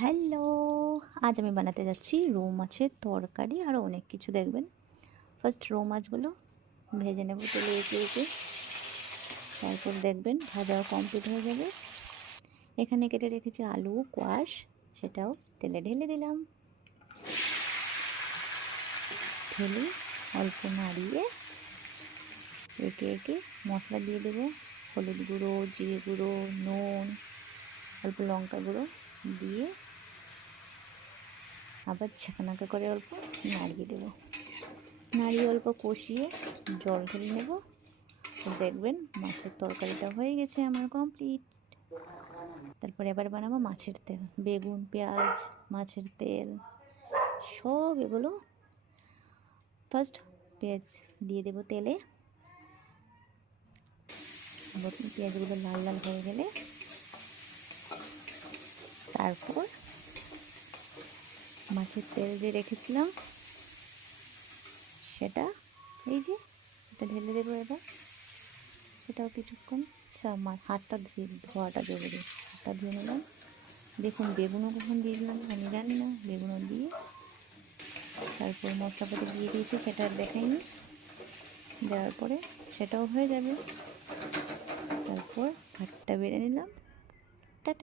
Hello, আজ আমি বানাতে যাচ্ছি রৌ মাছের তরকারি আরও অনেক কিছু দেখবেন। ফার্স্ট রৌ মাছগুলো ভেজে নেব তেলে এঁকে এঁকে, তারপর দেখবেন ভাজাও কমপ্লিট হয়ে যাবে। এখানে কেটে রেখেছি আলু কোয়াশ, সেটাও তেলে ঢেলে দিলাম। ঢেলে অল্প নাড়িয়ে এঁকে এঁকে মশলা দিয়ে দেবো, হলুদ গুঁড়ো, জিরে গুঁড়ো, নুন, অল্প লঙ্কা গুঁড়ো দিয়ে আবার ছাঁকানাকা করে অল্প নাড়িয়ে দেবো। নাড়িয়ে অল্প কষিয়ে জল ঢেলে নেব। দেখবেন মাছের তরকারিটা হয়ে গেছে আমার কমপ্লিট। তারপরে এবার বানাবো মাছের তেল, বেগুন, পেঁয়াজ, মাছের তেল সব এগুলো। ফার্স্ট পেঁয়াজ দিয়ে দেবো তেলে, পেঁয়াজগুলো লাল লাল হয়ে গেলে তারপর মাছের তেল যে রেখেছিলাম সেটা এই যে এটা ঢেলে দেবো। এবার এটাও কিছুক্ষণ হাতটা ধোয়াটা জরুরি, হাতটা ধুয়ে নিলাম। দেখুন বেগুনও কখন দিয়ে দিলাম আমি জানি না, বেগুনও দিয়ে তারপর মশলাপাতি দিয়ে দিয়েছি, সেটা আর দেখাইনি। দেওয়ার পরে সেটাও হয়ে যাবে। তারপর ভাতটা বেড়ে নিলাম।